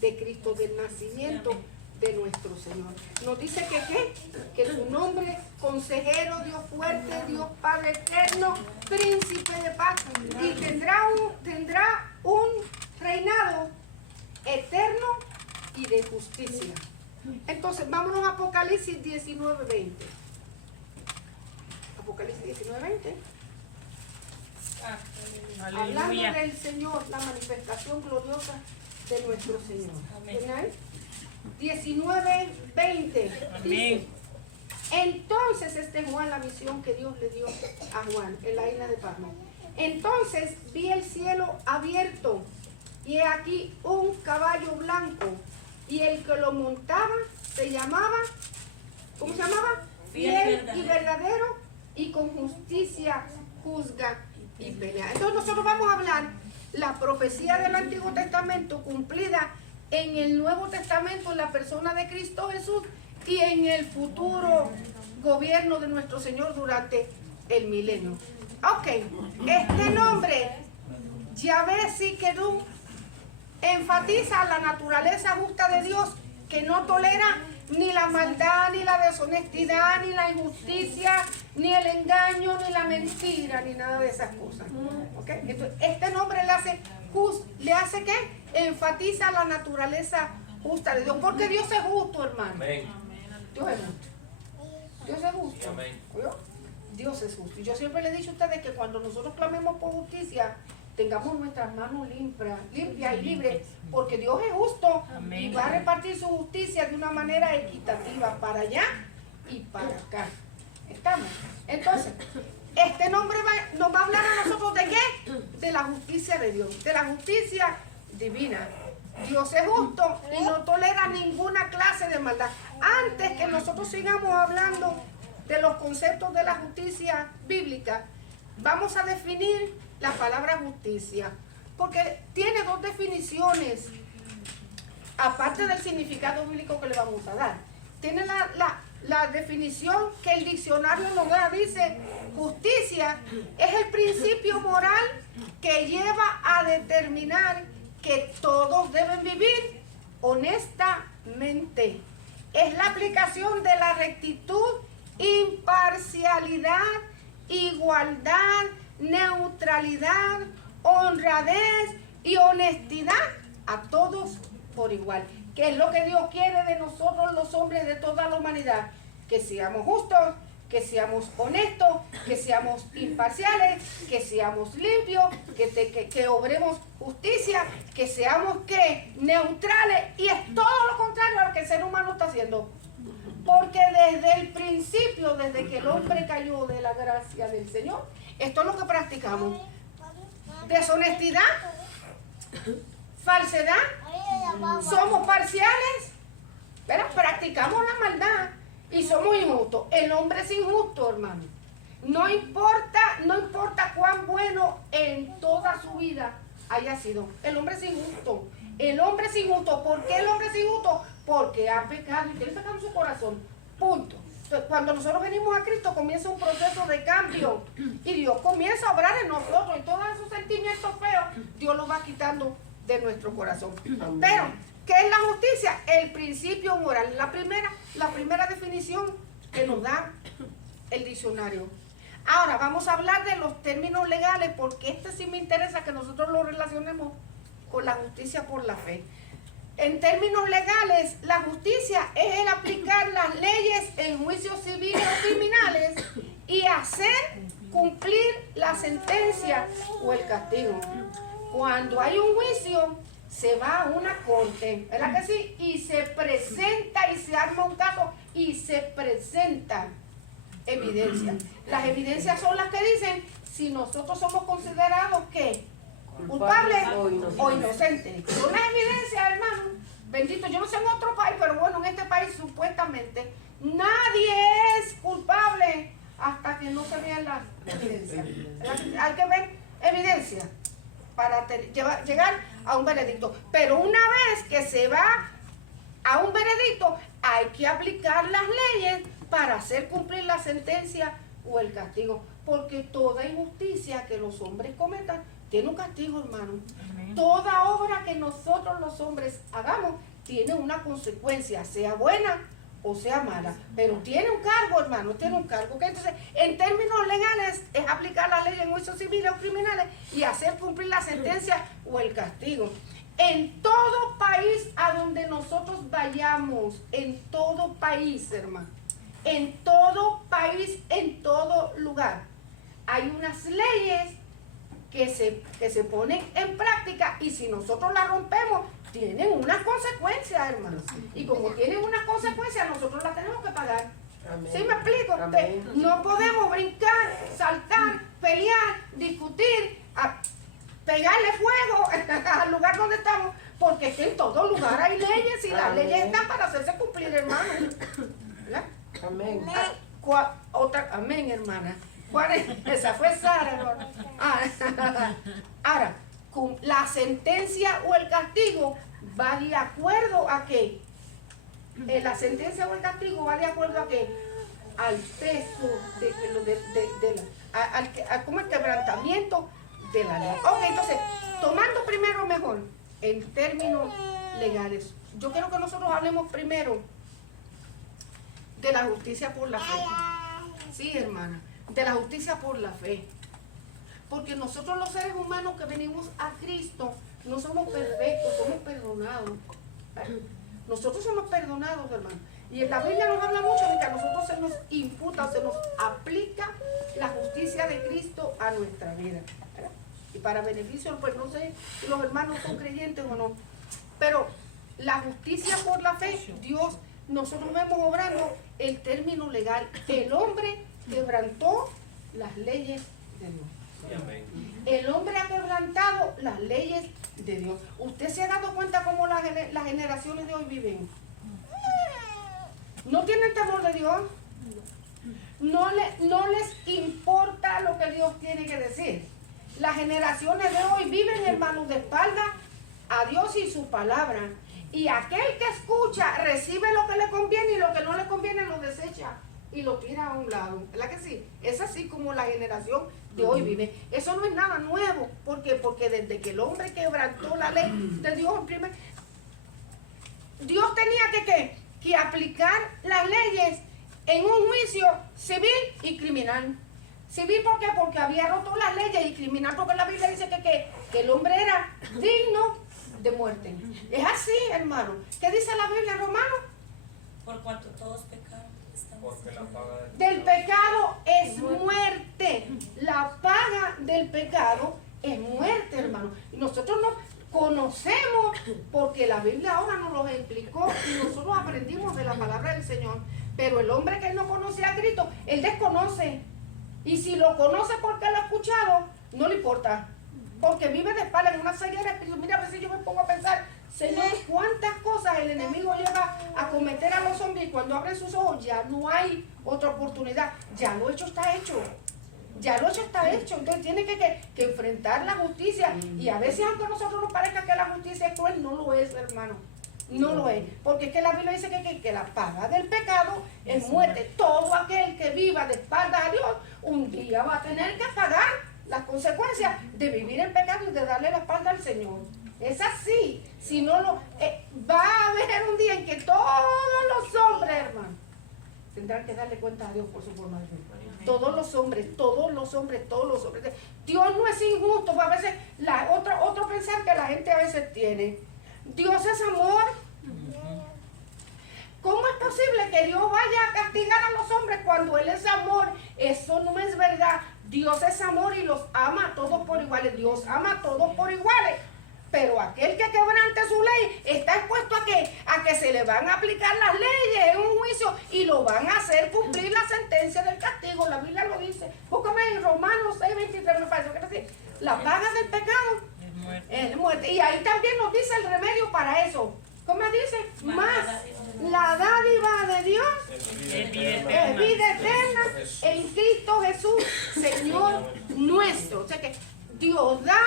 de Cristo, del nacimiento de nuestro Señor. Nos dice que ¿qué? Que su nombre, consejero, Dios fuerte, Dios Padre eterno, príncipe de paz, y tendrá un reinado eterno y de justicia. Entonces, vámonos a Apocalipsis 19:20. Apocalipsis 19:20. Hablando del Señor, la manifestación gloriosa de nuestro Señor. Amén. 19:20. Dice, entonces este es Juan, la visión que Dios le dio a Juan en la isla de Patmos. Entonces vi el cielo abierto y he aquí un caballo blanco, y el que lo montaba se llamaba, ¿cómo se llamaba? Fiel y verdadero, y con justicia juzga y pelea. Entonces nosotros vamos a hablar la profecía del Antiguo Testamento cumplida en el Nuevo Testamento en la persona de Cristo Jesús y en el futuro gobierno de nuestro Señor durante el milenio. Ok, este nombre, Yahvé Tsidkenu, enfatiza la naturaleza justa de Dios, que no tolera ni la maldad, ni la deshonestidad, ni la injusticia, ni el engaño, ni la mentira, ni nada de esas cosas. ¿Okay? Entonces, este nombre le hace ¿qué? Enfatiza la naturaleza justa de Dios, porque Dios es justo, hermano. Amén. Dios es justo. Dios es justo. Amén. Dios es justo. Y yo siempre le he dicho a ustedes que cuando nosotros clamemos por justicia, tengamos nuestras manos limpias y libres, porque Dios es justo. Amén. Y va a repartir su justicia de una manera equitativa para allá y para acá. ¿Estamos? Entonces, este nombre nos va a hablar a nosotros ¿de qué? De la justicia de Dios, de la justicia divina. Dios es justo y no tolera ninguna clase de maldad. Antes que nosotros sigamos hablando de los conceptos de la justicia bíblica, vamos a definir la palabra justicia, porque tiene dos definiciones, aparte del significado bíblico que le vamos a dar. Tiene la definición que el diccionario nos da, dice, justicia es el principio moral que lleva a determinar que todos deben vivir honestamente. Es la aplicación de la rectitud, imparcialidad, igualdad, neutralidad, honradez y honestidad a todos por igual. ¿Qué es lo que Dios quiere de nosotros los hombres de toda la humanidad? Que seamos justos, que seamos honestos, que seamos imparciales, que seamos limpios, que obremos justicia, que seamos neutrales, y es todo lo contrario a lo que el ser humano está haciendo. Porque desde el principio, desde que el hombre cayó de la gracia del Señor, esto es lo que practicamos. Deshonestidad, falsedad, somos parciales, pero practicamos la maldad y somos injustos. El hombre es injusto, hermano. No importa cuán bueno en toda su vida haya sido. El hombre es injusto. El hombre es injusto. ¿Por qué el hombre es injusto? Porque ha pecado y tiene pecado en su corazón. Punto. Entonces, cuando nosotros venimos a Cristo, comienza un proceso de cambio y Dios comienza a obrar en nosotros, y todos esos sentimientos feos Dios los va quitando de nuestro corazón. Pero, ¿qué es la justicia? El principio moral. La primera definición que nos da el diccionario. Ahora vamos a hablar de los términos legales, porque este sí me interesa que nosotros lo relacionemos con la justicia por la fe. En términos legales, la justicia es el aplicar las leyes en juicios civiles o criminales y hacer cumplir la sentencia o el castigo. Cuando hay un juicio, se va a una corte, ¿verdad que sí? Y se presenta y se arma un caso y se presenta evidencia. Las evidencias son las que dicen si nosotros somos considerados ¿qué? Culpables o inocentes. Son las evidencias, hermano. Bendito, yo no sé en otro país, pero bueno, en este país supuestamente nadie es culpable hasta que no se vean las evidencias. Hay que ver evidencia para llegar a un veredicto. Pero una vez que se va a un veredicto, hay que aplicar las leyes para hacer cumplir la sentencia o el castigo. Porque toda injusticia que los hombres cometan tiene un castigo, hermano. Toda obra que nosotros los hombres hagamos tiene una consecuencia, sea buena o sea mala, pero tiene un cargo, hermano, tiene un cargo. ¿Okay? Entonces, en términos legales, es aplicar la ley en juicios civiles o criminales y hacer cumplir la sentencia o el castigo. En todo país a donde nosotros vayamos, en todo país, hermano, en todo país, en todo lugar, hay unas leyes que se ponen en práctica y si nosotros las rompemos, tienen unas consecuencias, hermano. Y como tienen unas consecuencias, nosotros las tenemos que pagar. Amén. ¿Sí me explico? No podemos brincar, saltar, pelear, discutir, pegarle fuego al lugar donde estamos, porque es que en todo lugar hay leyes y las leyes están para hacerse cumplir, hermano. ¿Verdad? Amén. Amén, hermana. Esa fue Sara, hermano. Ahora, la sentencia o el castigo va de acuerdo a qué. La sentencia o el castigo va de acuerdo a qué. Al peso como el quebrantamiento de la ley. Ok, entonces, tomando primero mejor, en términos legales, yo quiero que nosotros hablemos primero de la justicia por la fe. Sí, hermana, de la justicia por la fe. Porque nosotros los seres humanos que venimos a Cristo no somos perfectos, somos perdonados. Nosotros somos perdonados, hermano. Y en la Biblia nos habla mucho de que a nosotros se nos imputa, se nos aplica la justicia de Cristo a nuestra vida. ¿Verdad? Y para beneficio, pues no sé si los hermanos son creyentes o no. Pero la justicia por la fe, Dios, nosotros vemos obrando el término legal. El hombre quebrantó las leyes de Dios. El hombre ha quebrantado las leyes de Dios. ¿Usted se ha dado cuenta cómo las generaciones de hoy viven? ¿No tienen temor de Dios? No les importa lo que Dios tiene que decir. Las generaciones de hoy viven, hermanos, de espalda a Dios y su palabra. Y aquel que escucha recibe lo que le conviene y lo que no le conviene lo desecha y lo tira a un lado. ¿Verdad que sí? Es así como la generación de hoy vive. Eso no es nada nuevo. ¿Por qué? Porque desde que el hombre quebrantó la ley de Dios, Dios tenía que aplicar las leyes en un juicio civil y criminal. Civil, ¿por qué? Porque había roto las leyes, y criminal porque la Biblia dice que el hombre era digno de muerte. Es así, hermano. ¿Qué dice la Biblia, Romano? Por cuanto todos pecaron. Porque la paga del pecado es muerte. La paga del pecado es muerte, hermano. Y nosotros no conocemos porque la Biblia ahora nos lo explicó y nosotros aprendimos de la palabra del Señor. Pero el hombre que no conocía a Cristo, él desconoce. Y si lo conoce porque lo ha escuchado, no le importa. Porque vive de espalda en una ceguera espiritual. Mira, a veces yo me pongo a pensar, Señor, cuántas cosas el enemigo lleva a cometer a los hombres y cuando abren sus ojos ya no hay otra oportunidad. Ya lo hecho está hecho. Ya lo hecho está hecho. Entonces tiene que enfrentar la justicia. Y a veces, aunque a nosotros nos parezca que la justicia es cruel, no lo es, hermano. No lo es. Porque es que la Biblia dice que la paga del pecado es muerte. Todo aquel que viva de espaldas a Dios, un día va a tener que pagar las consecuencias de vivir en pecado y de darle la espalda al Señor. Es así. Si no lo va a haber un día en que todos los hombres, hermano, tendrán que darle cuenta a Dios por su forma de vida. Todos los hombres, todos los hombres, todos los hombres. Dios no es injusto. A veces otro pensar que la gente a veces tiene. Dios es amor. ¿Cómo es posible que Dios vaya a castigar a los hombres cuando Él es amor? Eso no es verdad. Dios es amor y los ama a todos por iguales. Dios ama a todos por iguales. Pero aquel que quebrante su ley está expuesto a que se le van a aplicar las leyes en un juicio y lo van a hacer cumplir la sentencia del castigo. La Biblia lo dice. Búscame en Romanos 6:23, me parece que decir. La paga del pecado es muerte. Y ahí también nos dice el remedio para eso. ¿Cómo dice? Más la dádiva de Dios es vida eterna en Cristo Jesús, Señor nuestro. O sea que Dios da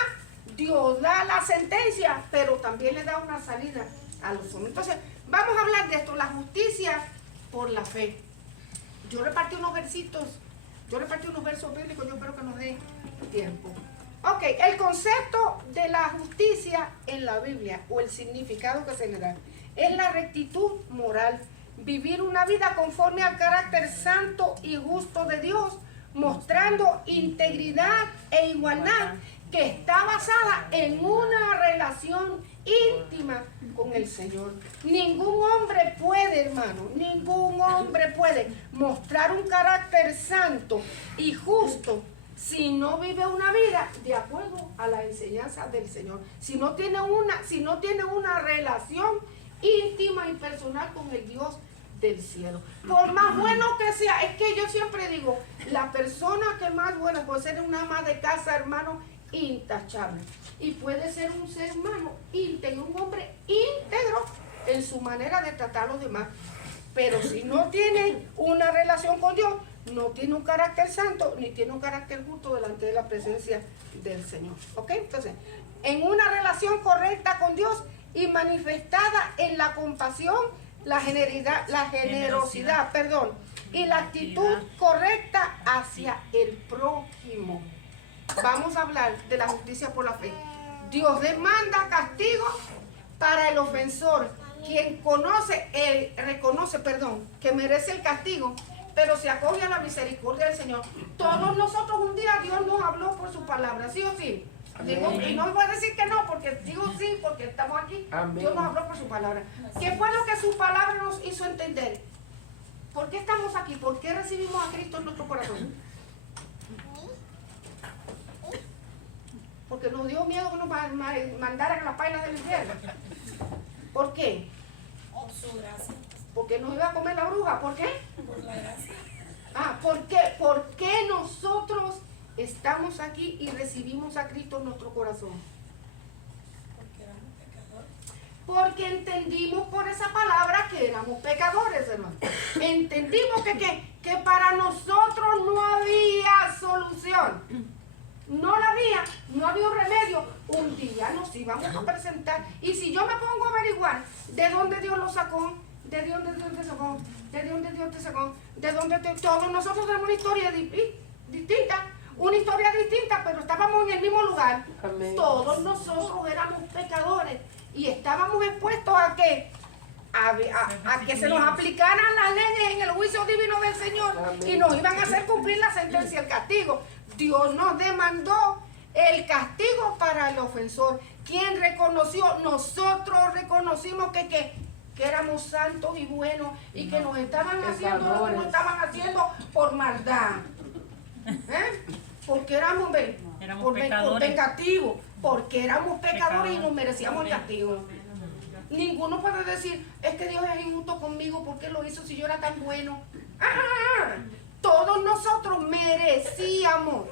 la sentencia, pero también le da una salida a los hombres. Entonces, vamos a hablar de esto, la justicia por la fe. Yo repartí unos versos bíblicos, yo espero que nos dé tiempo. Ok, el concepto de la justicia en la Biblia, o el significado que se le da, es la rectitud moral, vivir una vida conforme al carácter santo y justo de Dios, mostrando integridad e igualdad que está basada en una relación íntima con el Señor. Ningún hombre puede, hermano, ningún hombre puede mostrar un carácter santo y justo si no vive una vida de acuerdo a la enseñanza del Señor, si no tiene una relación íntima y personal con el Dios del cielo. Por más bueno que sea, es que yo siempre digo, la persona que más buena puede ser una ama de casa, hermano, intachable, y puede ser un ser humano íntegro, un hombre íntegro en su manera de tratar a los demás, pero si no tiene una relación con Dios, no tiene un carácter santo, ni tiene un carácter justo delante de la presencia del Señor. ¿Ok? Entonces, en una relación correcta con Dios y manifestada en la compasión, la generosidad, y la actitud correcta hacia el prójimo. Vamos a hablar de la justicia por la fe. Dios demanda castigo para el ofensor, quien reconoce que merece el castigo, pero se acoge a la misericordia del Señor. Todos nosotros un día Dios nos habló por su palabra, ¿sí o sí? Digo, y no voy a decir que no, porque digo sí, porque estamos aquí. Amén. Dios nos habló por su palabra. ¿Qué fue lo que su palabra nos hizo entender? ¿Por qué estamos aquí? ¿Por qué recibimos a Cristo en nuestro corazón? Porque nos dio miedo que nos mandaran a las pailas del infierno. ¿Por qué? Por su gracia. Porque nos iba a comer la bruja. ¿Por qué? Por la gracia. ¿Por qué? ¿Por qué nosotros estamos aquí y recibimos a Cristo en nuestro corazón? Porque éramos pecadores. Porque entendimos por esa palabra que éramos pecadores, hermano. Entendimos que para nosotros no había solución. No había un remedio. Un día nos íbamos a presentar. Y si yo me pongo a averiguar de dónde Dios lo sacó, de dónde Dios te sacó, de dónde Dios te sacó, todos nosotros tenemos una historia distinta. Una historia distinta, pero estábamos en el mismo lugar. Amén. Todos nosotros éramos pecadores y estábamos expuestos a que se nos aplicaran las leyes en el juicio divino del Señor. Amén. Y nos iban a hacer cumplir la sentencia, el castigo. Dios nos demandó el castigo para el ofensor. ¿Quién reconoció? Nosotros reconocimos que éramos santos y buenos y que nos estaban haciendo lo que nos estaban haciendo por maldad. Porque éramos vengativos, porque éramos pecadores y nos merecíamos el castigo. Ninguno puede decir, es que Dios es injusto conmigo, ¿por qué lo hizo si yo era tan bueno? Todos nosotros merecíamos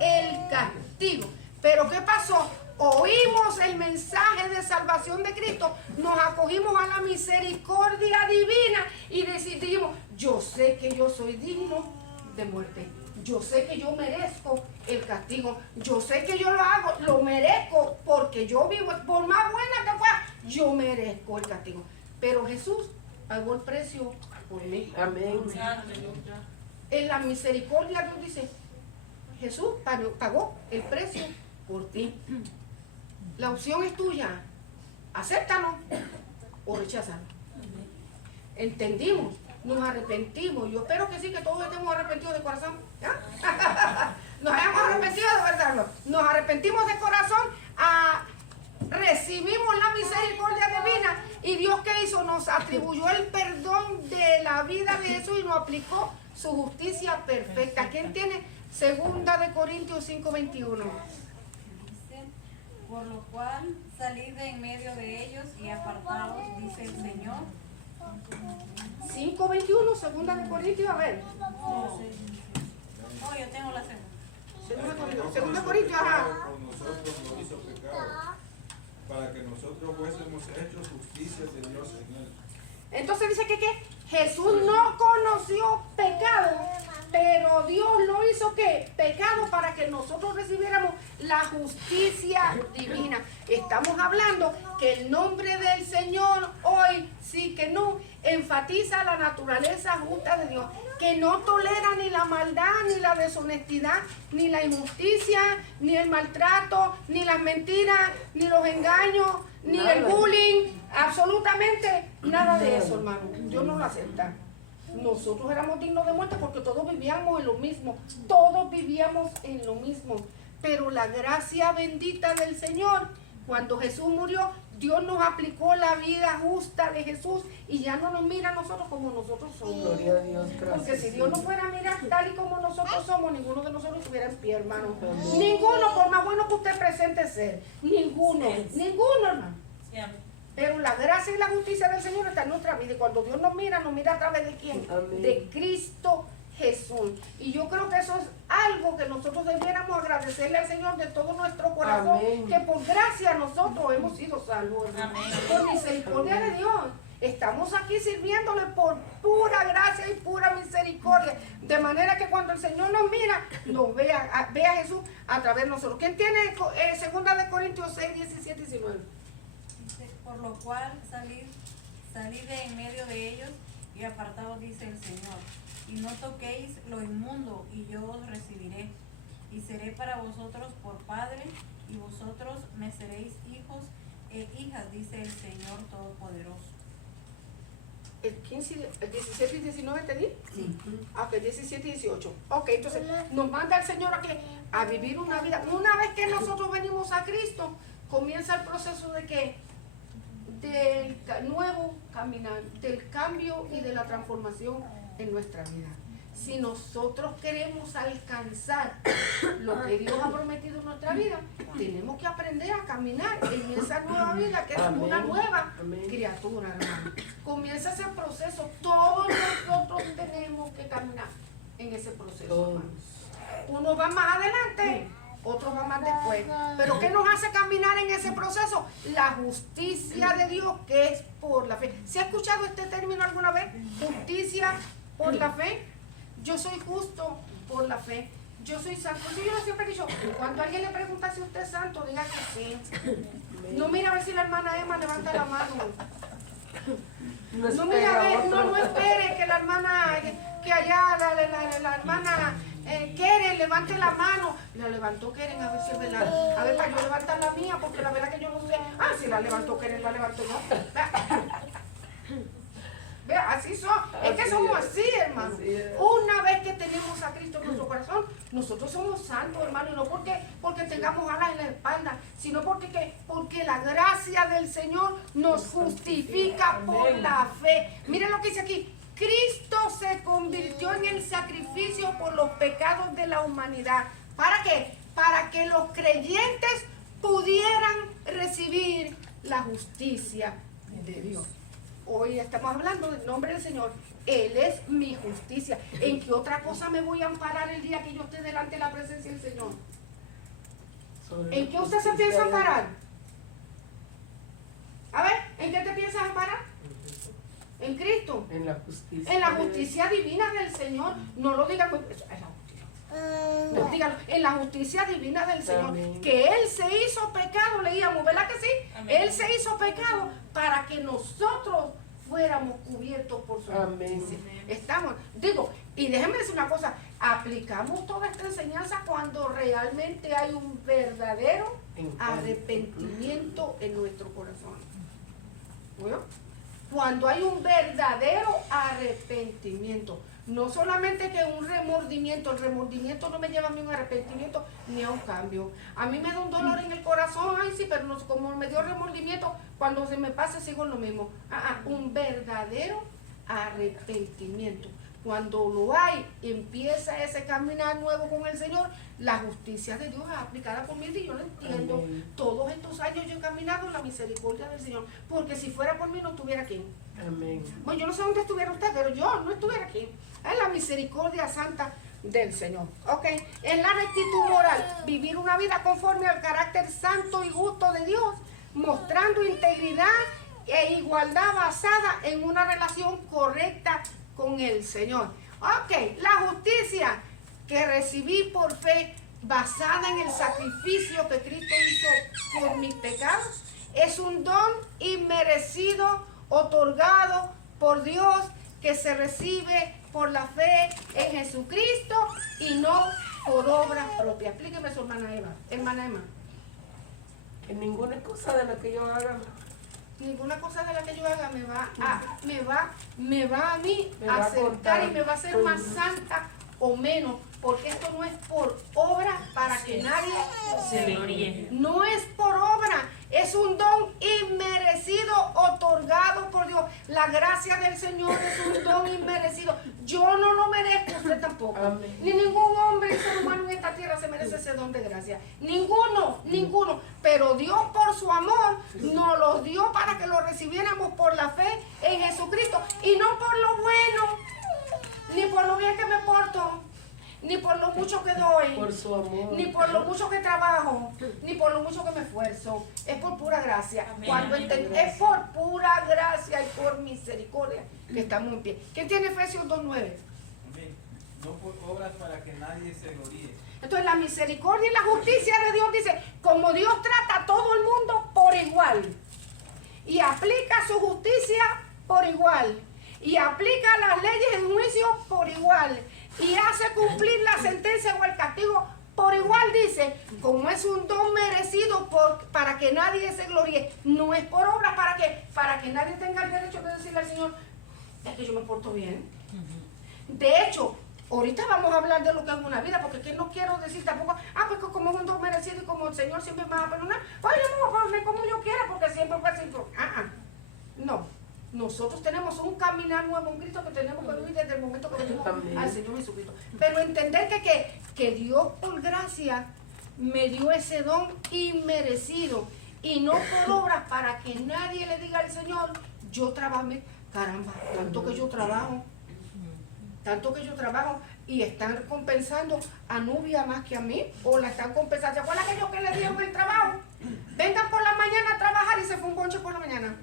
el castigo. Pero ¿qué pasó? Oímos el mensaje de salvación de Cristo, nos acogimos a la misericordia divina y decidimos, yo sé que yo soy digno de muerte. Yo sé que yo merezco el castigo. Yo sé que yo lo merezco porque yo vivo, por más buena que fuera, yo merezco el castigo. Pero Jesús pagó el precio por mí. Amén. En la misericordia Dios dice, Jesús pagó el precio por ti. La opción es tuya. Acéptalo o recházalo. Entendimos. Nos arrepentimos. Yo espero que sí, que todos estemos arrepentidos de corazón. ¿Ya? Nos hayamos arrepentido de verdad. Nos arrepentimos de corazón. Recibimos la misericordia divina. Y Dios, ¿qué hizo? Nos atribuyó el perdón de la vida de Jesús y nos aplicó su justicia perfecta. ¿Quién tiene? 2 Corintios 5:21. Por lo cual salid de en medio de ellos y apartaos, dice el Señor. 5:21, 2 Corintios, a ver. No, yo tengo la segunda. 2 Corintios, ajá. Por nosotros no hizo pecado, para que nosotros fuésemos hechos justicia de Dios en él. Entonces dice que Jesús no conoció pecado Pero Dios lo hizo ¿qué? Pecado para que nosotros recibiéramos la justicia divina. Estamos hablando que el nombre del Señor hoy, sí que no, enfatiza la naturaleza justa de Dios, que no tolera ni la maldad, ni la deshonestidad, ni la injusticia, ni el maltrato, ni las mentiras, ni los engaños, ni el bullying, absolutamente nada de eso, hermano. Dios no lo acepta. Nosotros éramos dignos de muerte porque todos vivíamos en lo mismo, todos vivíamos en lo mismo. Pero la gracia bendita del Señor, cuando Jesús murió, Dios nos aplicó la vida justa de Jesús y ya no nos mira a nosotros como nosotros somos. Gloria a Dios, gracias. Porque si Dios nos fuera a mirar tal y como nosotros somos, ninguno de nosotros estuviera en pie, hermano. Ninguno, por más bueno que usted presente ser. Ninguno, hermano. Sí, amén. Pero la gracia y la justicia del Señor está en nuestra vida. Y cuando Dios nos mira a través de ¿quién? Amén. De Cristo Jesús. Y yo creo que eso es algo que nosotros debiéramos agradecerle al Señor de todo nuestro corazón. Amén. Que por gracia nosotros hemos sido salvos, hermano. Amén. Por misericordia de Dios. Estamos aquí sirviéndole por pura gracia y pura misericordia. De manera que cuando el Señor nos mira, nos vea a Jesús a través de nosotros. ¿Quién tiene 2 Corintios 6, 17 y 19? Dice, por lo cual salid de en medio de ellos y apartaos, dice el Señor, y no toquéis lo inmundo, y yo os recibiré, y seré para vosotros por Padre, y vosotros me seréis hijos e hijas, dice el Señor Todopoderoso. El 17 y 19 te di. Sí. Ok, 17 y 18. Ok, entonces nos manda el Señor a vivir una vida. Una vez que nosotros venimos a Cristo, comienza el proceso de que del nuevo caminar, del cambio y de la transformación en nuestra vida. Si nosotros queremos alcanzar lo que Dios ha prometido en nuestra vida, tenemos que aprender a caminar en esa nueva vida que es Amén. una nueva Amén. criatura, hermano. Comienza ese proceso. Todos nosotros tenemos que caminar en ese proceso, Todos. hermano. Uno va más adelante, otro va más después. Pero ¿qué nos hace caminar en ese proceso? La justicia de Dios, que es por la fe. ¿Se ha escuchado este término alguna vez? Justicia por la fe. Yo soy justo por la fe. Yo soy santo. Sí, yo siempre he dicho, cuando alguien le pregunta si usted es santo, diga que sí. No mira a ver si la hermana Emma levanta la mano. No mira a ver, no espere que la hermana, que allá la hermana Keren levante la mano. La levantó Keren, a ver si es verdad. A ver, para yo levantar la mía, porque la verdad que yo no sé. Ah, si la levantó Keren, la levanto yo. Vea, así son. Es que somos así, hermano. Una vez que tenemos a Cristo en nuestro corazón, nosotros somos santos, hermano. Y no porque tengamos alas en la espalda, sino porque la gracia del Señor nos justifica por la fe. Miren lo que dice aquí. Cristo se convirtió en el sacrificio por los pecados de la humanidad. ¿Para qué? Para que los creyentes pudieran recibir la justicia de Dios. Hoy estamos hablando del nombre del Señor. Él es mi justicia. ¿En qué otra cosa me voy a amparar el día que yo esté delante de la presencia del Señor? ¿En qué usted se piensa amparar? A ver, ¿en qué te piensas amparar? En Cristo. En la justicia. En la justicia divina del Señor. No lo digan. Es la justicia. No, díganlo. En la justicia divina del Señor. Amén. Que Él se hizo pecado, leíamos, ¿verdad que sí? Amén. Él se hizo pecado para que nosotros fuéramos cubiertos por su Amén. justicia. Estamos, digo, y déjenme decir una cosa, aplicamos toda esta enseñanza cuando realmente hay un verdadero arrepentimiento en nuestro corazón. ¿Bueno? Cuando hay un verdadero arrepentimiento. No solamente que un remordimiento, el remordimiento no me lleva a mí a un arrepentimiento ni a un cambio. A mí me da un dolor en el corazón, ay sí, pero no, como me dio remordimiento, cuando se me pasa sigo en lo mismo. Un verdadero arrepentimiento. Cuando lo hay, empieza ese caminar nuevo con el Señor, la justicia de Dios es aplicada por mí y yo lo entiendo. Amén. Todos estos años yo he caminado en la misericordia del Señor, porque si fuera por mí no estuviera aquí. Amén. Bueno, yo no sé dónde estuviera usted, pero yo no estuviera aquí. Es la misericordia santa del Señor. Ok, en la rectitud moral, vivir una vida conforme al carácter santo y justo de Dios, mostrando integridad e igualdad basada en una relación correcta con el Señor. Ok, la justicia que recibí por fe, basada en el sacrificio que Cristo hizo por mis pecados, es un don inmerecido, otorgado por Dios, que se recibe por la fe en Jesucristo y no por obra propia. Explíqueme eso, hermana Eva. Hermana Emma. Que ninguna cosa de la que yo haga Ninguna cosa de la que yo haga me va a mí Me va a acercar contar y me va a hacer con- más santa o menos, porque esto no es por obra para que nadie Se gloríe. no es por obra, es un don inmerecido otorgado por Dios. La gracia del Señor es un don inmerecido. Yo no lo merezco, usted tampoco. Amén. Ni ningún hombre y ser humano en esta tierra se merece ese don de gracia. Ninguno, ninguno. Pero Dios por su amor nos los dio para que lo recibiéramos por la fe en Jesucristo. Y no por lo bueno, ni por lo bien que me porto, ni por lo mucho que doy, por su amor. ni por lo mucho que trabajo, ni por lo mucho que me esfuerzo. Es por pura gracia. Amén. Cuando es por pura gracia y por misericordia que estamos en pie. ¿Quién tiene Efesios 2:9? Amén. No por obras para que nadie se gloríe. Entonces la misericordia y la justicia de Dios dice, como Dios trata a todo el mundo por igual y aplica su justicia por igual y aplica las leyes en juicio por igual y hace cumplir la sentencia o el castigo por igual, dice, como es un don merecido para que nadie se gloríe, no es por obra, para que nadie tenga el derecho de decirle al Señor, es que yo me porto bien. De hecho, ahorita vamos a hablar de lo que es una vida, porque aquí no quiero decir tampoco, pues como es un don merecido y como el Señor siempre me va a perdonar, pues yo me voy a poner como yo quiera, porque siempre va a ser. No. Nosotros tenemos un caminar nuevo en Cristo que tenemos que vivir desde el momento que venimos Amén. al Señor Jesucristo. Pero entender que Dios por gracia me dio ese don inmerecido y no por obras para que nadie le diga al Señor, yo trabajé, caramba, tanto que yo trabajo y están compensando a Nubia más que a mí, o la están compensando. ¿Se acuerdan aquellos que le dieron el trabajo? Vengan por la mañana a trabajar y se fue un bonche por la mañana.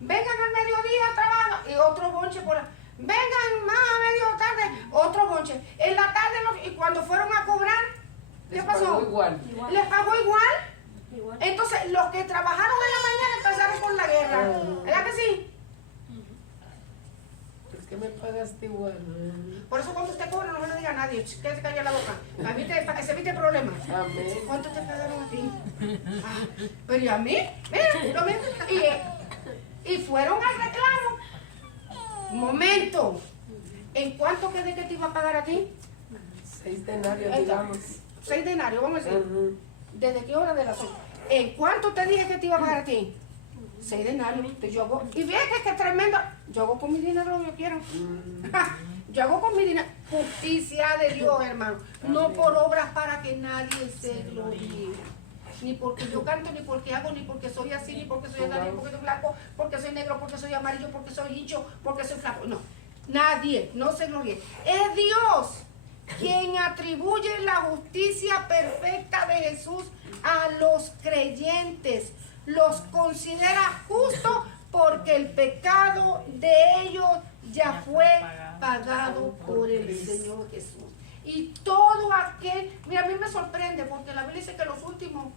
Vengan al mediodía a trabajar y otro bonche por la... Vengan más a medio tarde, otro bonche. En la tarde, y cuando fueron a cobrar, ¿qué Les pasó? pagó igual. ¿Les pagó igual? Entonces, los que trabajaron en la mañana empezaron con la guerra. ¿Verdad que sí? Es que me pagaste igual. Por eso cuando usted cobra no me lo diga a nadie, que se calle la boca, para que se evite problemas. Amén. ¿Cuánto te pagaron a ti? Pero ¿y a mí? Mira, lo mismo. Y fueron al reclamo. Momento. ¿En cuánto quedé que te iba a pagar a ti? 6 denarios, Ahí está. digamos. 6 denarios, vamos a decir. Ujú. ¿Desde qué hora de las 8? ¿En cuánto te dije que te iba a pagar a ti? 6 denarios. Entonces yo hago, y ve que es tremendo. Yo hago con mi dinero lo que yo quiero. Yo hago con mi dinero justicia de Dios, hermano. No por obras para que nadie se gloríe. Ni porque yo canto, ni porque hago, ni porque soy así, ni porque soy así, ni porque soy blanco, porque soy negro, porque soy amarillo, porque soy hincho, porque soy flaco. No, nadie, no se gloríe. Es Dios quien atribuye la justicia perfecta de Jesús a los creyentes. Los considera justos porque el pecado de ellos ya fue pagado por el Señor Jesús. Y todo aquel, mira, a mí me sorprende porque la Biblia dice que los últimos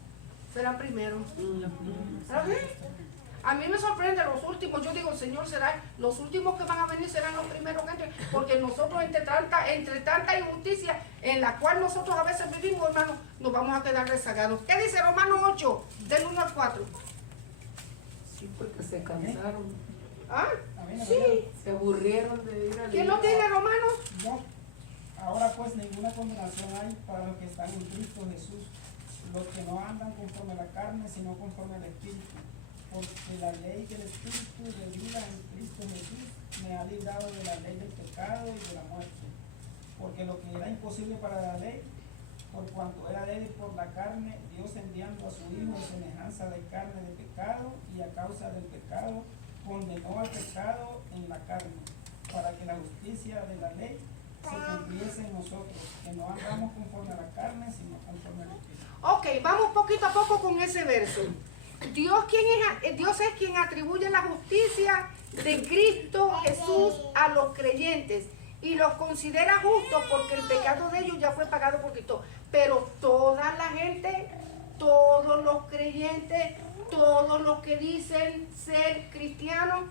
serán primeros. ¿Sabes? A mí me sorprende los últimos. Yo digo, Señor, será los últimos que van a venir serán los primeros que entren, porque nosotros entre tanta injusticia en la cual nosotros a veces vivimos, hermano, nos vamos a quedar rezagados. ¿Qué dice Romanos 8, del 1 al 4? Sí, porque se cansaron. ¿Ah? Sí. Se aburrieron de ir a la ¿Quién lo tiene, Romanos? No. Ahora pues ninguna condenación hay para los que están en Cristo Jesús, los que no andan conforme a la carne, sino conforme al Espíritu. Porque la ley del Espíritu de vida en Cristo Jesús me ha librado de la ley del pecado y de la muerte. Porque lo que era imposible para la ley, por cuanto era débil por la carne, Dios enviando a su Hijo en semejanza de carne de pecado, y a causa del pecado condenó al pecado en la carne, para que la justicia de la ley se cumpliese en nosotros, que no andamos conforme a la carne, sino conforme al Espíritu. Ok, vamos poquito a poco con ese verso. Dios es quien atribuye la justicia de Cristo Jesús a los creyentes. y los considera justos porque el pecado de ellos ya fue pagado por Cristo. Pero toda la gente, todos los creyentes, todos los que dicen ser cristianos,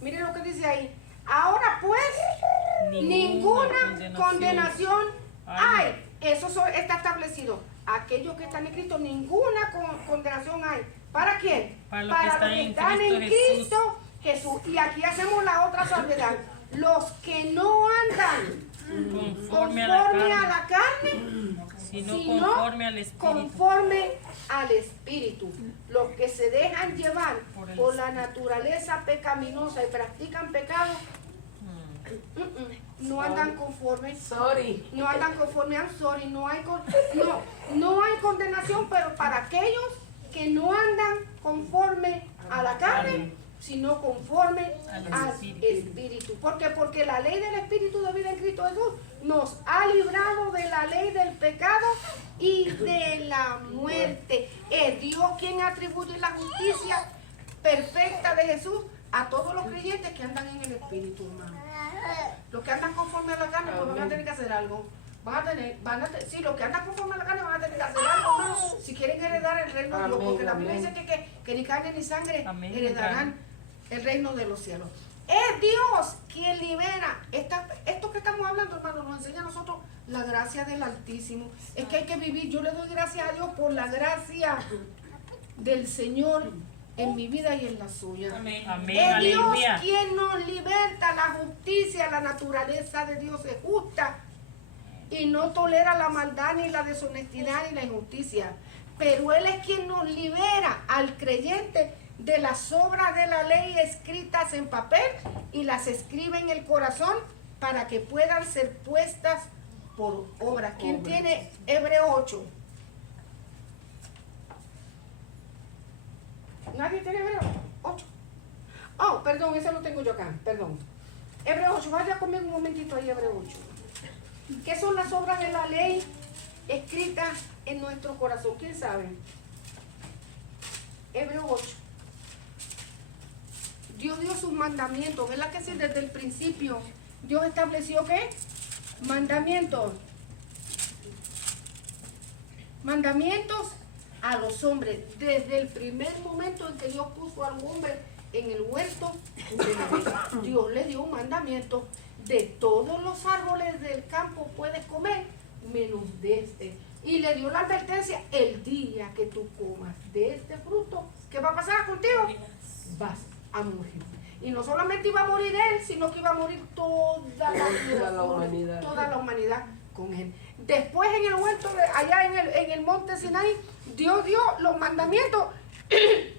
miren lo que dice ahí. Ahora pues, ninguna condenación hay. Eso está establecido. Aquellos que están en Cristo, ninguna condenación hay. ¿Para quién? Para los que están en Cristo Jesús. Y aquí hacemos la otra salvedad. Los que no andan conforme a la carne, sino sino conforme al Espíritu. conforme al Espíritu. Los que se dejan llevar por la naturaleza pecaminosa y practican pecado, no andan conforme. No andan conforme. I'm sorry. No hay condenación, pero para aquellos que no andan conforme a la carne, sino conforme al Espíritu. ¿Por qué? Porque la ley del Espíritu de vida en Cristo Jesús nos ha librado de la ley del pecado y de la muerte. Es Dios quien atribuye la justicia perfecta de Jesús a todos los creyentes que andan en el Espíritu, hermano. Los que andan conforme a la carne, pues van a tener que hacer algo. Sí, los que andan conforme a la carne van a tener que hacer algo, ¿no? Si quieren heredar el reino de Dios, porque la Biblia dice que ni carne ni sangre heredarán el reino de los cielos. Es Dios quien libera. Esto que estamos hablando, hermano, nos enseña a nosotros la gracia del Altísimo. Es que hay que vivir. Yo le doy gracias a Dios por la gracia del Señor en mi vida y en la suya. Amén. Es Dios Aleluya. quien nos liberta. La justicia, la naturaleza de Dios es justa y no tolera la maldad, ni la deshonestidad, ni la injusticia. Pero Él es quien nos libera al creyente de las obras de la ley escritas en papel y las escribe en el corazón para que puedan ser puestas por obra. ¿Quién tiene Hebreos 8? ¿Nadie tiene Hebreos 8? Oh, perdón, ese lo tengo yo acá, perdón. Hebreos 8, vaya conmigo un momentito ahí, Hebreos 8. ¿Qué son las obras de la ley escritas en nuestro corazón? ¿Quién sabe? Hebreos 8. Dios dio sus mandamientos, ¿verdad que sí? Desde el principio Dios estableció ¿qué? Mandamientos. Mandamientos a los hombres. Desde el primer momento en que Dios puso al hombre en el huerto de Edén, Dios le dio un mandamiento. De todos los árboles del campo puedes comer, menos de este. Y le dio la advertencia: el día que tú comas de este fruto, ¿qué va a pasar contigo? Vas a morir. Y no solamente iba a morir él, sino que iba a morir toda la humanidad. Toda la humanidad con él. Después en el huerto, allá en el monte Sinaí, Dios dio los mandamientos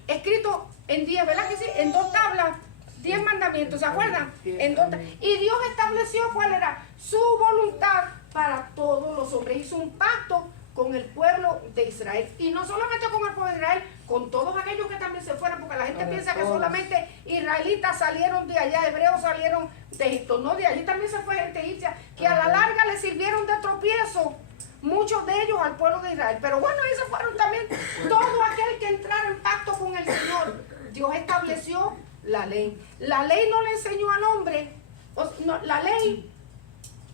escritos en 10, ¿verdad que sí? En 2 tablas, 10 mandamientos, ¿se acuerdan? Y Dios estableció cuál era su voluntad para todos los hombres. Hizo un pacto con el pueblo de Israel. Y no solamente con el pueblo de Israel, con todos aquellos que también se fueron, porque la gente piensa que solamente israelitas salieron de allá, hebreos salieron de Egipto. No, de allí también se fue gente egipcia, que a la larga le sirvieron de tropiezo, muchos de ellos al pueblo de Israel. Pero bueno, ahí se fueron también todo aquel que entrara en pacto con el Señor. Dios estableció la ley. La ley no le enseñó al hombre, la ley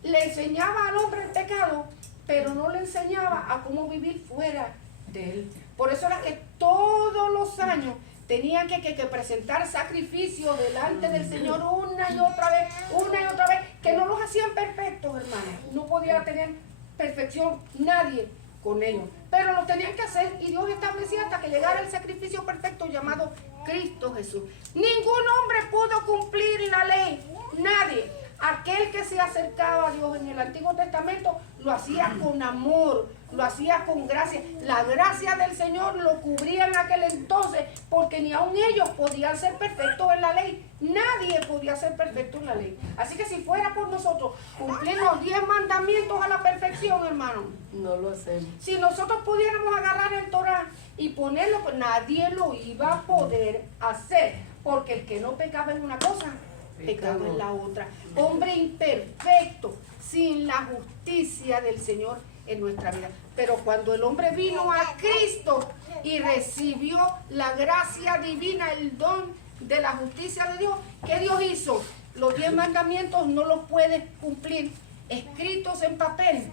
le enseñaba al hombre el pecado, pero no le enseñaba a cómo vivir fuera de él. Por eso era que todos los años tenían que presentar sacrificios delante del Señor una y otra vez, que no los hacían perfectos, hermanos. No podía tener perfección nadie con ellos, pero lo tenían que hacer, y Dios establecía hasta que llegara el sacrificio perfecto llamado Cristo Jesús. Ningún hombre pudo cumplir la ley, nadie. Aquel que se acercaba a Dios en el Antiguo Testamento lo hacía con amor, lo hacía con gracia. La gracia del Señor lo cubría en aquel entonces, porque ni aun ellos podían ser perfectos en la ley. Nadie podía ser perfecto en la ley. Así que si fuera por nosotros cumplir los 10 mandamientos a la perfección, hermano, no lo hacemos. si nosotros pudiéramos agarrar el Torah y ponerlo, pues nadie lo iba a poder hacer, porque el que no pecaba en una cosa, pecado en la otra. Hombre imperfecto, sin la justicia del Señor en nuestra vida. Pero cuando el hombre vino a Cristo y recibió la gracia divina, el don de la justicia de Dios, ¿qué Dios hizo? Los 10 mandamientos no los puedes cumplir escritos en papel.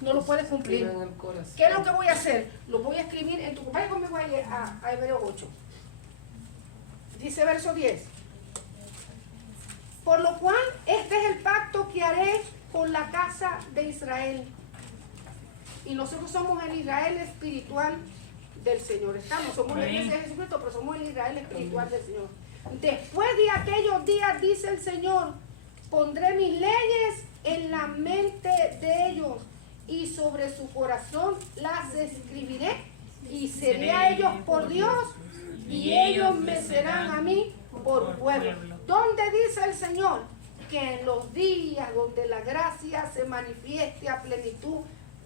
No los puedes cumplir. Escriban en el corazón. ¿Qué es lo que voy a hacer? Lo voy a escribir en tu... Vaya conmigo ahí a Hebreos 8. Dice verso 10. Por lo cual, este es el pacto que haré con la casa de Israel. Y nosotros somos el Israel espiritual del Señor. Somos la iglesia de Jesucristo, pero somos el Israel espiritual del Señor. Después de aquellos días, dice el Señor, pondré mis leyes en la mente de ellos y sobre su corazón las escribiré y seré a ellos por Dios y ellos me serán a mí por pueblo. ¿Dónde dice el Señor? Que en los días donde la gracia se manifieste a plenitud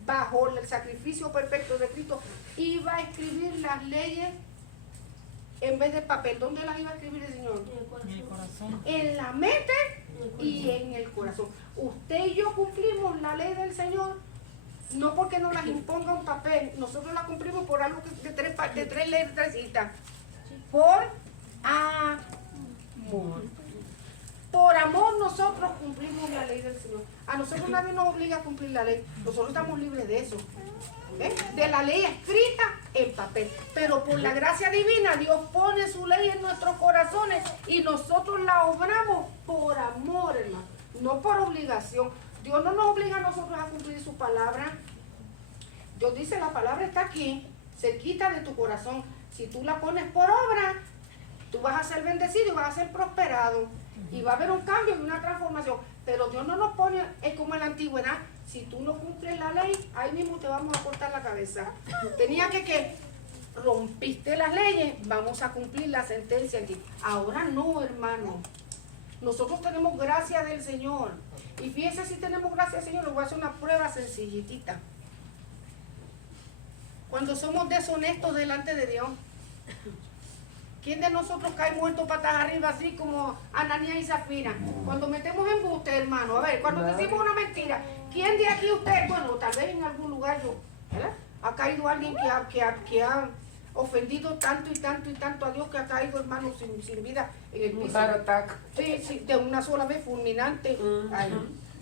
bajo el sacrificio perfecto de Cristo, iba a escribir las leyes en vez de papel. ¿Dónde las iba a escribir el Señor? En el corazón. En la mente y en el corazón. Usted y yo cumplimos la ley del Señor no porque nos las imponga un papel, nosotros la cumplimos por algo de tres letrecitas. Por amor. Por amor nosotros cumplimos la ley del Señor. A nosotros nadie nos obliga a cumplir la ley. Nosotros estamos libres de eso. De la ley escrita en papel. Pero por la gracia divina Dios pone su ley en nuestros corazones y nosotros la obramos por amor, hermano. No por obligación. Dios no nos obliga a nosotros a cumplir su palabra. Dios dice, la palabra está aquí, cerquita de tu corazón. Si tú la pones por obra, tú vas a ser bendecido y vas a ser prosperado. Y va a haber un cambio y una transformación. Pero Dios no nos pone, es como en la antigüedad. Si tú no cumples la ley, ahí mismo te vamos a cortar la cabeza. Tenía que rompiste las leyes, vamos a cumplir la sentencia aquí. Ahora no, hermano. Nosotros tenemos gracia del Señor. Y fíjense, si tenemos gracia del Señor, les voy a hacer una prueba sencillitita. Cuando somos deshonestos delante de Dios, ¿quién de nosotros cae muerto patas arriba así como Ananías y Zafira? Cuando metemos embuste, hermano, a ver, cuando decimos una mentira, ¿quién de aquí usted, bueno, tal vez en algún lugar yo, ¿verdad? Ha caído alguien que ha ofendido tanto y tanto y tanto a Dios que ha caído, hermano, sin vida en el piso. Sí, de una sola vez, fulminante. Ay.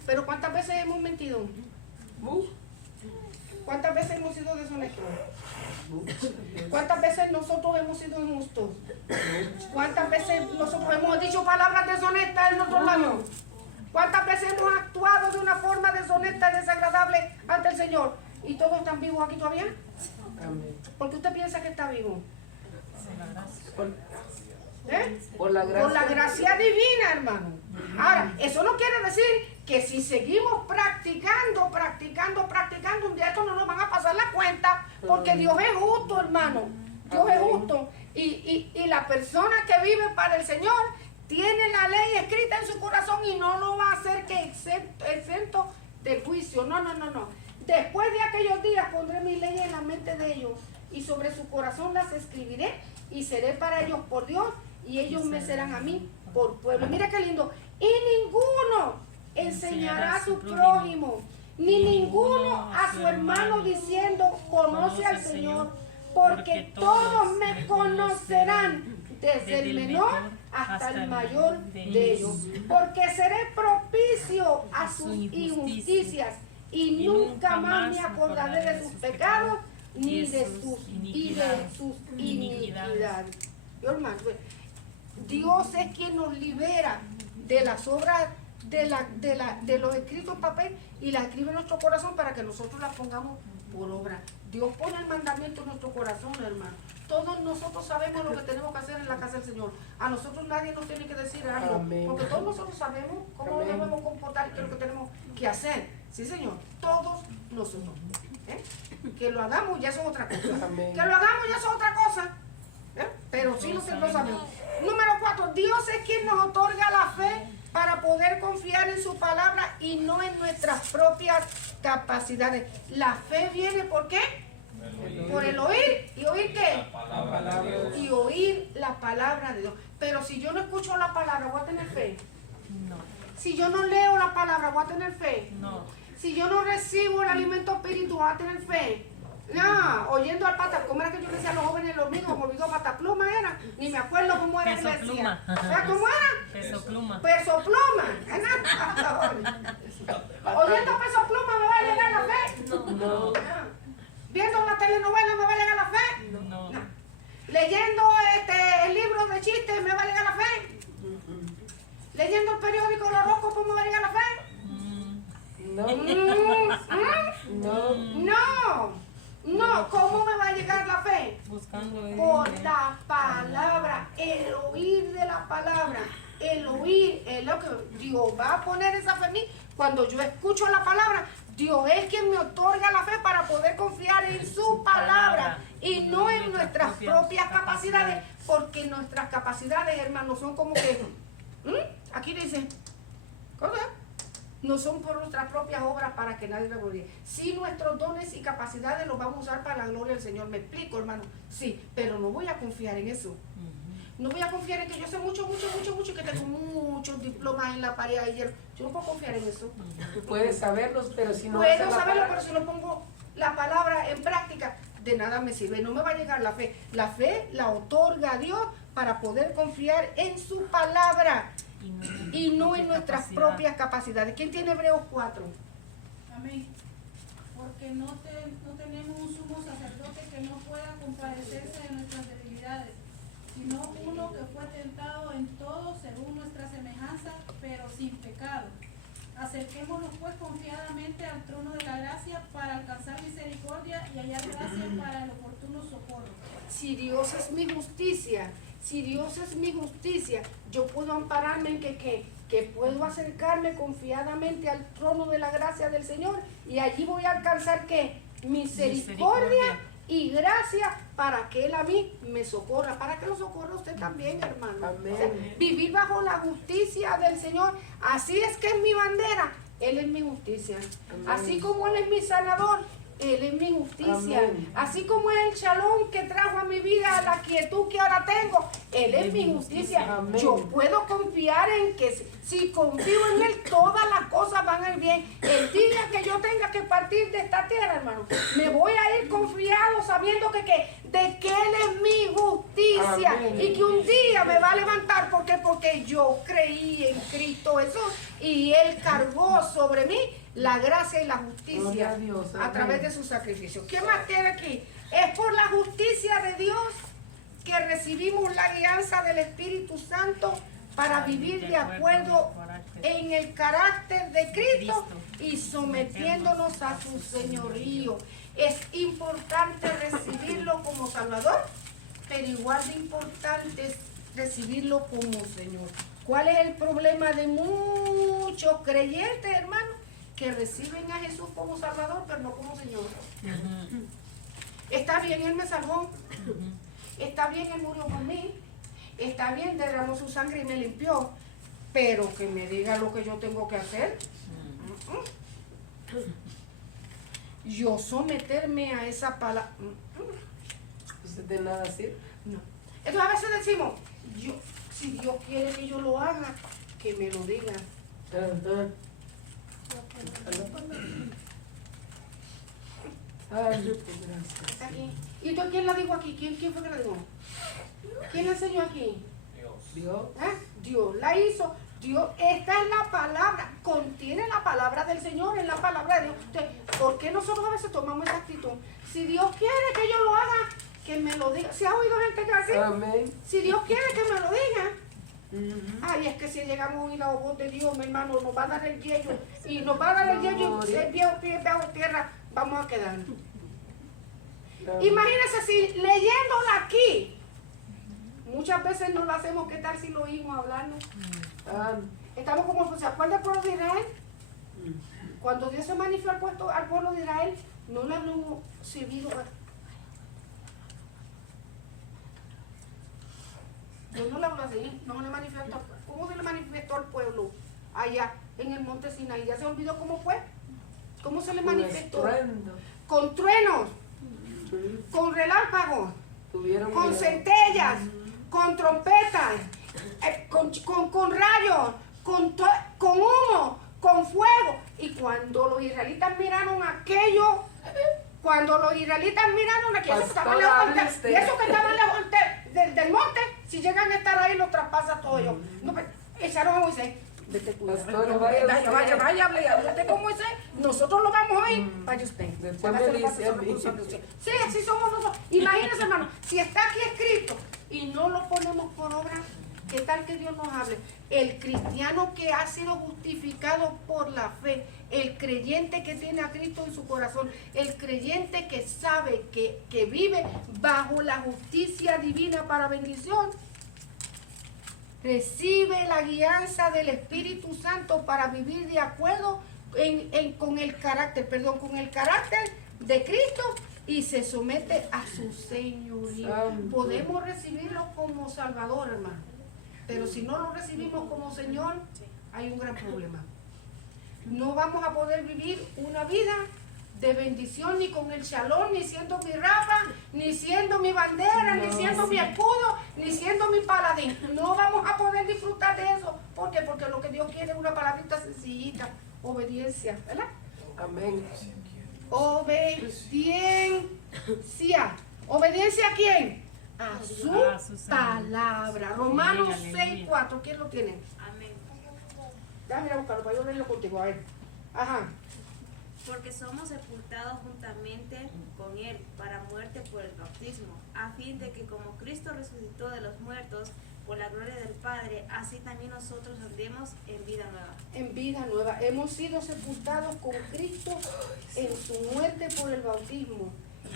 Pero ¿cuántas veces hemos mentido? ¿Cuántas veces hemos sido deshonestos? ¿Cuántas veces nosotros hemos sido injustos? ¿Cuántas veces nosotros hemos dicho palabras deshonestas en nuestros labios? ¿Cuántas veces hemos actuado de una forma deshonesta y desagradable ante el Señor? ¿Y todos están vivos aquí todavía? ¿Por qué usted piensa que está vivo? Por la gracia divina, hermano. Ahora, eso no quiere decir que si seguimos practicando, un día esto no nos van a pasar la cuenta, porque Dios es justo, hermano. Dios es justo. Y la persona que vive para el Señor tiene la ley escrita en su corazón y no lo va a hacer que exento del juicio. No. Después de aquellos días pondré mis leyes en la mente de ellos y sobre su corazón las escribiré y seré para ellos por Dios y ellos me serán a mí por pueblo. Mira qué lindo. Y ninguno enseñará a su prójimo, ni ninguno a su hermano diciendo, conoce al Señor, porque todos me conocerán, desde el menor hasta el mayor de ellos, porque seré propicio a sus injusticias y nunca más me acordaré de sus pecados ni de sus iniquidades. Hermano, Dios es quien nos libera de las obras de los escritos en papel y las escribe en nuestro corazón para que nosotros las pongamos por obra. Dios pone el mandamiento en nuestro corazón, hermano. Todos nosotros sabemos lo que tenemos que hacer en la casa del Señor. A nosotros nadie nos tiene que decir algo, porque todos nosotros sabemos cómo nos debemos comportar y qué es lo que tenemos que hacer. Sí, Señor, todos nosotros. Que lo hagamos ya eso es otra cosa. Que lo hagamos ya eso es otra cosa. Pero sí nosotros sabemos. Número 4, Dios es quien nos otorga la fe para poder confiar en su palabra y no en nuestras propias capacidades. La fe viene ¿por qué? Por el oír. ¿Y oír qué? Y oír la palabra de Dios. Pero si yo no escucho la palabra, ¿voy a tener fe? No. Si yo no leo la palabra, ¿voy a tener fe? No. Si yo no recibo el alimento espiritual, ¿voy a tener fe? No, oyendo al pata, ¿cómo era que yo le decía a los jóvenes los míos? Me olvidó patapluma era, ni me acuerdo cómo era que le Peso decía. pluma. ¿Cómo era? Peso pluma. Peso pluma. Oyendo peso pluma me va a llegar la fe. No. Viendo una telenovela me va a llegar la fe. No. No. Leyendo el libro de chistes me va a llegar la fe. Leyendo el periódico El Horóscopo me va a llegar la fe. No. No, ¿cómo me va a llegar la fe? Buscando Por la palabra, el oír de la palabra, el oír es lo que Dios va a poner esa fe en mí. Cuando yo escucho la palabra, Dios es quien me otorga la fe para poder confiar en su palabra y no en nuestras propias capacidades, porque nuestras capacidades, hermanos, son como que, aquí dice, ¿cómo es? No son por nuestras propias obras para que nadie la glorie. Sí, nuestros dones y capacidades los vamos a usar para la gloria del Señor. ¿Me explico, hermano? Sí, pero no voy a confiar en eso. No voy a confiar en que yo sé mucho y que tengo muchos diplomas en la pared ayer. Yo no puedo confiar en eso. Tú puedes saberlos, pero si no Puedo haces la saberlo, palabra- pero si no pongo la palabra en práctica, de nada me sirve. No me va a llegar la fe. La fe la otorga Dios para poder confiar en su palabra y no en nuestras propias capacidades. ¿Quién tiene Hebreos 4? Amén. Porque no tenemos un sumo sacerdote que no pueda compadecerse de nuestras debilidades, sino uno que fue tentado en todo según nuestra semejanza, pero sin pecado. Acerquémonos pues confiadamente al trono de la gracia para alcanzar misericordia y hallar gracia para el oportuno socorro. Si Dios es mi justicia, yo puedo ampararme en que puedo acercarme confiadamente al trono de la gracia del Señor y allí voy a alcanzar ¿qué? Misericordia y gracia para que Él a mí me socorra, para que lo socorra usted también, hermano. Amén. O sea, vivir bajo la justicia del Señor, así es que es mi bandera, Él es mi justicia. Amén. Así como Él es mi sanador, Él es mi justicia. Amén. Así como es el shalom que trajo a mi vida la quietud que ahora tengo, Él es mi justicia. Amén. Yo puedo confiar en que si confío en Él, todas las cosas van a ir bien. El día que yo tenga que partir de esta tierra, hermano, me voy a ir confiado sabiendo de que Él es mi justicia. Amén. Y que un día me va a levantar porque yo creí en Cristo Jesús y Él cargó sobre mí la gracia y la justicia Gloria a Dios, a amén. través de su sacrificio. ¿Qué más tiene aquí? Es por la justicia de Dios que recibimos la guianza del Espíritu Santo para vivir de acuerdo en el carácter de Cristo y sometiéndonos a su señorío. Es importante recibirlo como Salvador, pero igual de importante es recibirlo como Señor. ¿Cuál es el problema de muchos creyentes, hermanos? Que reciben a Jesús como Salvador, pero no como Señor. Está bien, Él me salvó. Está bien, Él murió por mí. Está bien, derramó su sangre y me limpió. Pero que me diga lo que yo tengo que hacer. Yo someterme a esa palabra. ¿Usted de nada sirve? No. Entonces a veces decimos, si Dios quiere que yo lo haga, que me lo diga. Ajá. Ay, yo te gracias. Está aquí. ¿Y tú quién la dijo aquí? ¿Quién fue que la dijo? ¿Quién la enseñó aquí? Dios. Dios la hizo. Dios, esta es la palabra, contiene la palabra del Señor, es la palabra de Dios. Entonces, ¿por qué nosotros a veces tomamos esa actitud? Si Dios quiere que yo lo haga, que me lo diga. ¿Se ha oído gente que así? Amén. Si Dios quiere que me lo diga. Ay, es que si llegamos a oír la voz de Dios, mi hermano, nos va a dar el hielo. Y nos va a dar el hielo y el viejo pie bajo tierra, vamos a quedar. Amén. Imagínense si leyéndola aquí, muchas veces no lo hacemos, ¿qué tal si lo oímos hablando? Estamos como, ¿se acuerda del pueblo de Israel? Cuando Dios se manifestó al pueblo de Israel, no le habló servido. Dios no le habló así, no le manifestó. ¿Cómo se le manifestó al pueblo allá en el monte Sinaí? ¿Ya se olvidó cómo fue? ¿Cómo se le manifestó? Con truenos, con relámpagos, con centellas, con trompetas, con rayos, con humo, con fuego. Y cuando los israelitas miraron aquello, Cuando los israelitas miraron aquí, esos que estaban Pastora, lejos hable usted. y esos que estaban lejos del monte, si llegan a estar ahí, los traspasa todo ellos. No, pues, echaron a Moisés. Vete tú. Pastora, vaya usted. Háblate con Moisés. Nosotros lo vamos a ir. Vaya usted. Después Se va a hacer me un dice a mí. pastor. Sí, así somos nosotros. Imagínense, hermano, si está aquí escrito y no lo ponemos por obra, ¿qué tal que Dios nos hable? El cristiano que ha sido justificado por la fe, el creyente que tiene a Cristo en su corazón, el creyente que sabe que vive bajo la justicia divina para bendición, recibe la guianza del Espíritu Santo para vivir de acuerdo con el carácter de Cristo y se somete a su señorío. Santo. Podemos recibirlo como Salvador, hermano, pero si no lo recibimos como Señor, hay un gran problema. No vamos a poder vivir una vida de bendición ni con el shalom, ni siendo mi Rafa, ni siendo mi bandera, ni siendo mi escudo, ni siendo mi paladín. No vamos a poder disfrutar de eso. ¿Por qué? Porque lo que Dios quiere es una palabrita sencillita, obediencia, ¿verdad? Amén. Obediencia. ¿Obediencia a quién? A su palabra. Romanos Aleluya, 6:4. ¿Quién lo tiene? Amén. Déjame ir a buscarlo para yo leerlo contigo. A ver. Ajá. Porque somos sepultados juntamente con Él para muerte por el bautismo, a fin de que como Cristo resucitó de los muertos por la gloria del Padre, así también nosotros andemos en vida nueva. En vida nueva. Hemos sido sepultados con Cristo en su muerte por el bautismo.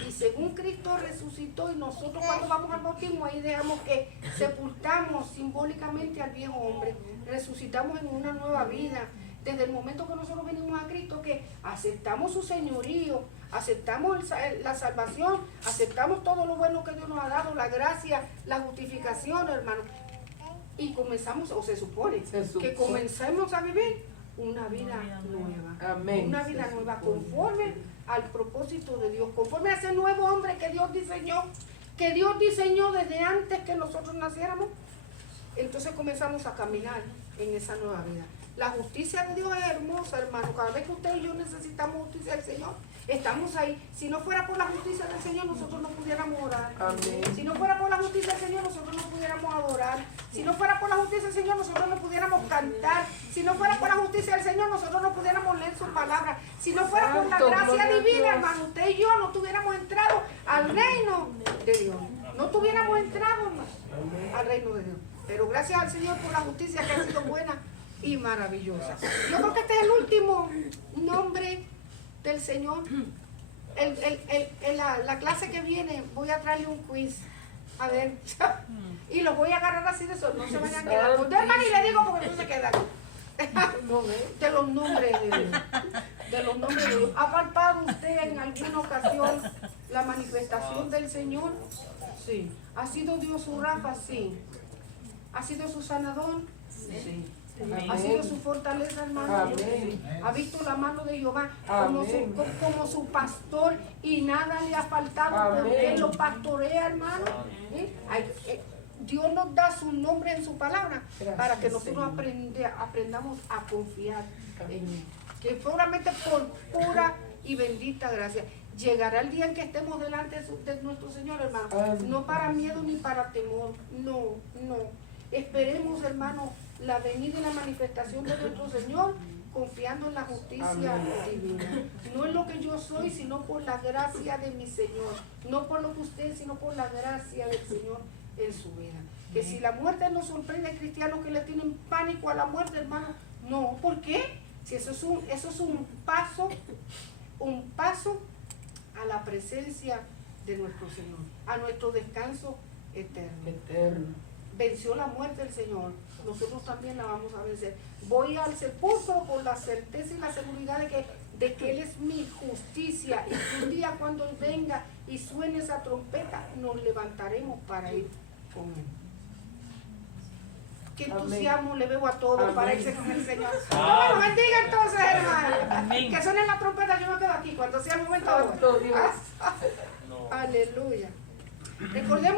Y según Cristo resucitó, y nosotros cuando vamos al bautismo, ahí dejamos que sepultamos simbólicamente al viejo hombre. Resucitamos en una nueva vida. Desde el momento que nosotros venimos a Cristo, que aceptamos su señorío, aceptamos la salvación, aceptamos todo lo bueno que Dios nos ha dado, la gracia, la justificación, hermano. Y comenzamos, o se supone, que comencemos a vivir una vida nueva. Amén. Una vida nueva conforme al propósito de Dios, conforme a ese nuevo hombre que Dios diseñó desde antes que nosotros naciéramos. Entonces comenzamos a caminar en esa nueva vida. La justicia de Dios es hermosa, hermano. Cada vez que usted y yo necesitamos justicia del Señor, estamos ahí. Si no fuera por la justicia del Señor, nosotros no pudiéramos orar. Amén. Si no fuera por la justicia del Señor, nosotros no pudiéramos adorar. Si no fuera por la justicia del Señor, nosotros no pudiéramos cantar. Si no fuera por la justicia del Señor, nosotros no pudiéramos leer su palabra. Si no fuera por la Santo, gracia gloria a divina, Dios. hermano, usted y yo no tuviéramos entrado al reino de Dios. No tuviéramos entrado, hermano, al reino de Dios. Pero gracias al Señor por la justicia que ha sido buena y maravillosa. Yo creo que este es el último nombre del Señor. La clase que viene voy a traerle un quiz. A ver, y los voy a agarrar así de eso. No se vayan a quedar. Pues, hermano, y le digo porque no se quedan. De los nombres de Dios. De los nombres de Dios. ¿Ha palpado usted en alguna ocasión la manifestación del Señor? Sí. ¿Ha sido Dios su Rafa? Sí. ¿Ha sido su sanador? Sí. ¿Ha sido su fortaleza, hermano? Amén. ¿Ha visto la mano de Jehová como su pastor y nada le ha faltado porque Él lo pastorea, hermano? Dios nos da su nombre en su palabra para que nosotros aprendamos a confiar en Él. Que solamente por pura y bendita gracia. Llegará el día en que estemos delante de nuestro Señor, hermano. No para miedo ni para temor. No. Esperemos, hermano, la venida y la manifestación de nuestro Señor, confiando en la justicia divina. No en lo que yo soy, sino por la gracia de mi Señor. No por lo que usted, sino por la gracia del Señor en su vida. Que si la muerte nos sorprende, hay cristianos que le tienen pánico a la muerte, hermano. No, ¿por qué? Si eso es un paso a la presencia de nuestro Señor, a nuestro descanso eterno. Venció la muerte el Señor, nosotros también la vamos a vencer. Voy al sepulcro con la certeza y la seguridad de que Él es mi justicia, y que un día cuando Él venga y suene esa trompeta, nos levantaremos para ir con Él. Qué entusiasmo le veo a todos para irse con el Señor. No, lo bendiga entonces, hermano. Que suene la trompeta, yo me quedo aquí cuando sea el momento. Santo Dios. Aleluya. Recordemos